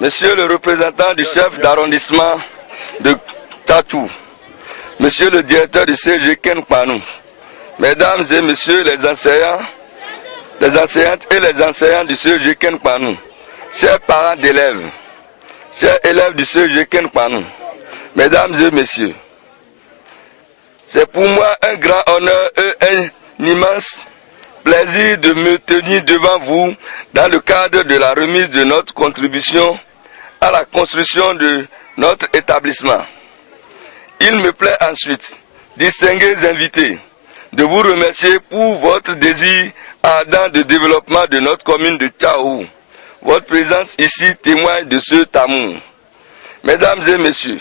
Monsieur le représentant du chef d'arrondissement de Tatou, Monsieur le directeur du CG Ken Panou, Mesdames et Messieurs les enseignants, les enseignantes et les enseignants du CG Ken Panou, chers parents d'élèves, chers élèves du CG Ken Panou, Mesdames et Messieurs, c'est pour moi un grand honneur et un immense plaisir de me tenir devant vous dans le cadre de la remise de notre contribution à la construction de notre établissement. Il me plaît ensuite, distingués invités, de vous remercier pour votre désir ardent de développement de notre commune de Tchaou. Votre présence ici témoigne de cet amour. Mesdames et messieurs,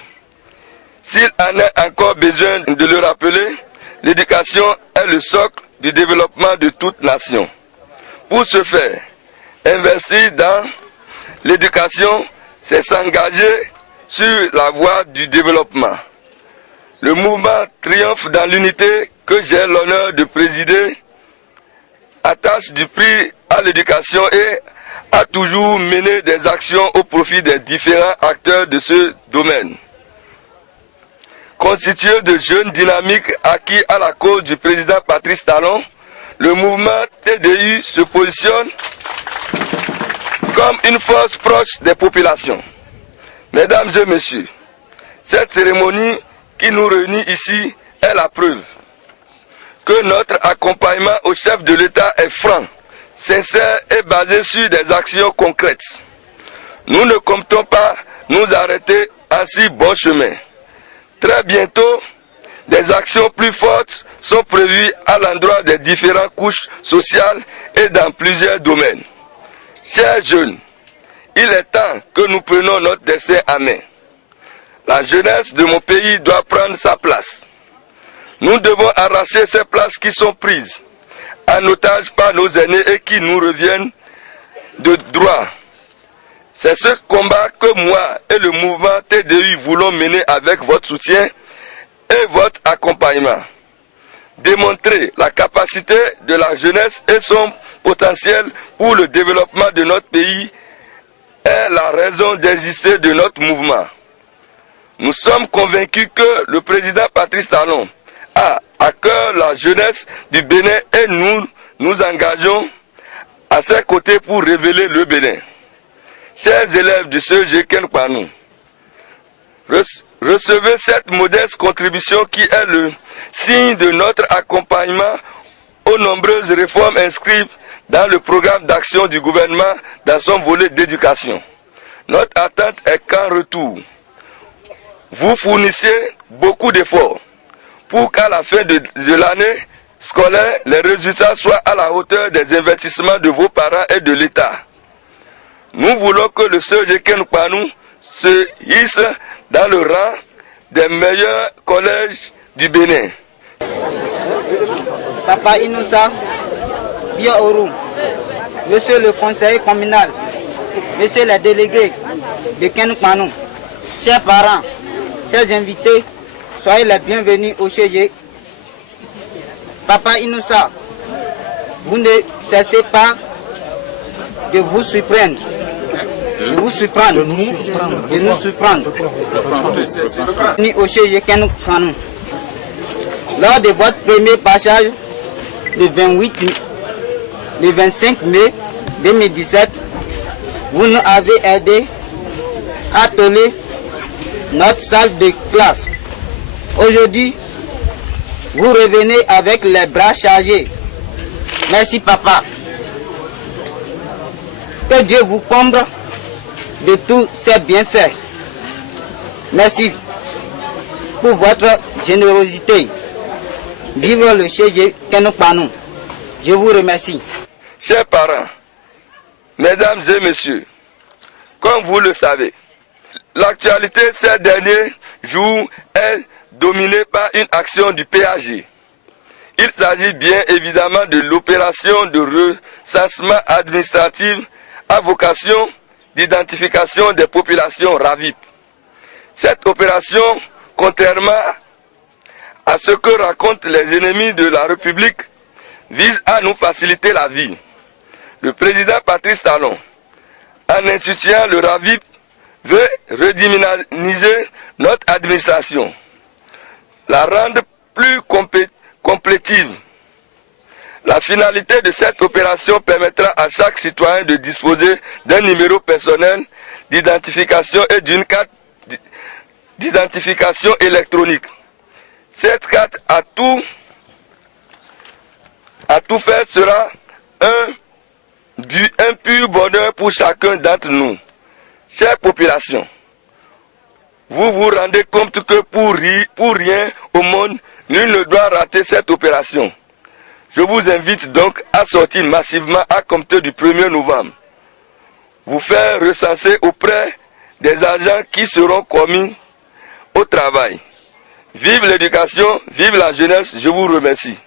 s'il en est encore besoin de le rappeler, l'éducation est le socle du développement de toute nation. Pour ce faire, investir dans l'éducation, c'est s'engager sur la voie du développement. Le mouvement Triomphe dans l'unité que j'ai l'honneur de présider attache du prix à l'éducation et a toujours mené des actions au profit des différents acteurs de ce domaine. Constitué de jeunes dynamiques acquis à la cause du président Patrice Talon, le mouvement TDU se positionne comme une force proche des populations. Mesdames et messieurs, cette cérémonie qui nous réunit ici est la preuve que notre accompagnement au chef de l'État est franc, sincère et basé sur des actions concrètes. Nous ne comptons pas nous arrêter en si bon chemin. Très bientôt, des actions plus fortes sont prévues à l'endroit des différentes couches sociales et dans plusieurs domaines. Chers jeunes, il est temps que nous prenions notre destin en main. La jeunesse de mon pays doit prendre sa place. Nous devons arracher ces places qui sont prises en otage par nos aînés et qui nous reviennent de droit. C'est ce combat que moi et le mouvement TDU voulons mener avec votre soutien et votre accompagnement. Démontrer la capacité de la jeunesse et son potentiel pour le développement de notre pays est la raison d'exister de notre mouvement. Nous sommes convaincus que le président Patrice Talon a à cœur la jeunesse du Bénin et nous nous engageons à ses côtés pour révéler le Bénin. Chers élèves du CEG Ken Panou, recevez cette modeste contribution qui est le signe de notre accompagnement aux nombreuses réformes inscrites dans le programme d'action du gouvernement dans son volet d'éducation. Notre attente est qu'en retour, vous fournissiez beaucoup d'efforts pour qu'à la fin de l'année scolaire, les résultats soient à la hauteur des investissements de vos parents et de l'État. Nous voulons que le CEG Ken Panou se hisse dans le rang des meilleurs collèges du Bénin. Papa Inoussa, Bio Oru, Monsieur le conseiller communal, Monsieur les délégués de Ken Panou, chers parents, chers invités, soyez les bienvenus au CEG. Papa Inoussa, vous ne cessez pas de vous surprendre. De nous surprendre. Au CEG Ken Panou. Lors de votre premier passage, le 25 mai 2017, vous nous avez aidé à toller notre salle de classe. Aujourd'hui, vous revenez avec les bras chargés. Merci papa. Que Dieu vous comble de tous ces bienfaits. Merci pour votre générosité. Vive le CEG Ken Panou. Je vous remercie. Chers parents, mesdames et messieurs, comme vous le savez, l'actualité ces derniers jours est dominée par une action du PAG. Il s'agit bien évidemment de l'opération de recensement administratif à vocation d'identification des populations RAVIP. Cette opération, contrairement à ce que racontent les ennemis de la République, vise à nous faciliter la vie. Le président Patrice Talon, en instituant le RAVIP, veut redynamiser notre administration, la rendre plus complétive. La finalité de cette opération permettra à chaque citoyen de disposer d'un numéro personnel d'identification et d'une carte d'identification électronique. Cette carte à tout faire sera un pur bonheur pour chacun d'entre nous. Chère population, vous vous rendez compte que pour rien au monde, nul ne doit rater cette opération. Je vous invite donc à sortir massivement à compter du 1er novembre. Vous faire recenser auprès des agents qui seront commis au travail. Vive l'éducation, vive la jeunesse, je vous remercie.